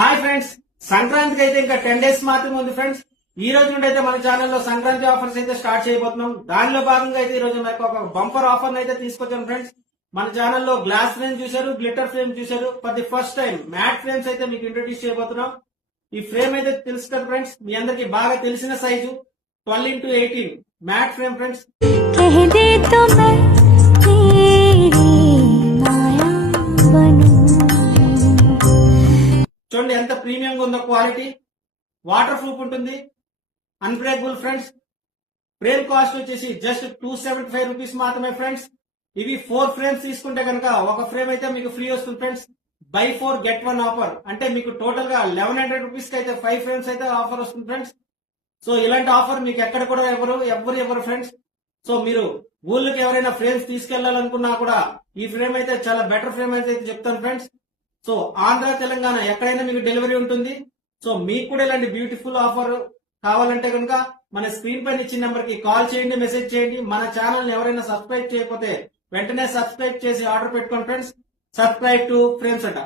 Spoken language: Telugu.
హాయ్ ఫ్రెండ్స్, సంక్రాంతికి అయితే ఇంకా 10 డేస్ మాత్రమే ఉంది ఫ్రెండ్స్. ఈ రోజు నుండి అయితే మన ఛానల్లో సంక్రాంతి ఆఫర్స్ అయితే స్టార్ట్ చేయబోతున్నాం. దానిలో భాగంగా అయితే ఈ రోజు నాకు ఒక బంపర్ ఆఫర్ అయితే తీసుకొచ్చాను ఫ్రెండ్స్. మన ఛానల్లో గ్లాస్ ఫ్రేమ్ చూశారు, గ్లిటర్ ఫ్రేమ్ చూశారు. For the first time matte frames అయితే మీకు ఇంట్రొడ్యూస్ చేయబోతున్నాం. ఈ ఫ్రేమ్ అయితే తెలుసు కదా ఫ్రెండ్స్, మీ అందరికి బాగా తెలిసిన size 12x18 mat frame friends. చూడండి ఎంత ప్రీమియంగా ఉందో క్వాలిటీ. వాటర్ ప్రూఫ్ ఉంటుంది, అన్బ్రేకబుల్ ఫ్రెండ్స్. ఫ్రేమ్ కాస్ట్ వచ్చేసి జస్ట్ 275 రూపీస్ మాత్రమే ఫ్రెండ్స్. ఇవి 4 ఫ్రేమ్స్ తీసుకుంటే కనుక ఒక ఫ్రేమ్ అయితే మీకు ఫ్రీ వస్తుంది ఫ్రెండ్స్. బై 4 గెట్ 1 ఆఫర్ అంటే మీకు టోటల్ గా 1100 రూపీస్ కి అయితే 5 ఫ్రేమ్స్ అయితే ఆఫర్ వస్తుంది ఫ్రెండ్స్. సో ఇలాంటి ఆఫర్ మీకు ఎక్కడ కూడా ఎవరు ఫ్రెండ్స్. సో మీరు ఊళ్ళకి ఎవరైనా ఫ్రేమ్స్ తీసుకెళ్లాలనుకున్నా కూడా ఈ ఫ్రేమ్ అయితే చాలా బెటర్ ఫ్రేమ్ అయితే చెప్తాను ఫ్రెండ్స్. సో ఆంధ్ర తెలంగాణ ఎక్కడైనా మీకు డెలివరీ ఉంటుంది. సో మీకు కూడా ఇలాంటి బ్యూటిఫుల్ ఆఫర్ కావాలంటే కనుక మన స్క్రీన్ పైన ఇచ్చిన నెంబర్ కి కాల్ చేయండి, మెసేజ్ చేయండి. మన ఛానల్ ఎవరైనా సబ్స్క్రైబ్ చేయకపోతే వెంటనే సబ్స్క్రైబ్ చేసి ఆర్డర్ పెట్టుకోండి ఫ్రెండ్స్. సబ్స్క్రైబ్ టు ఫ్రేమ్స్ అట.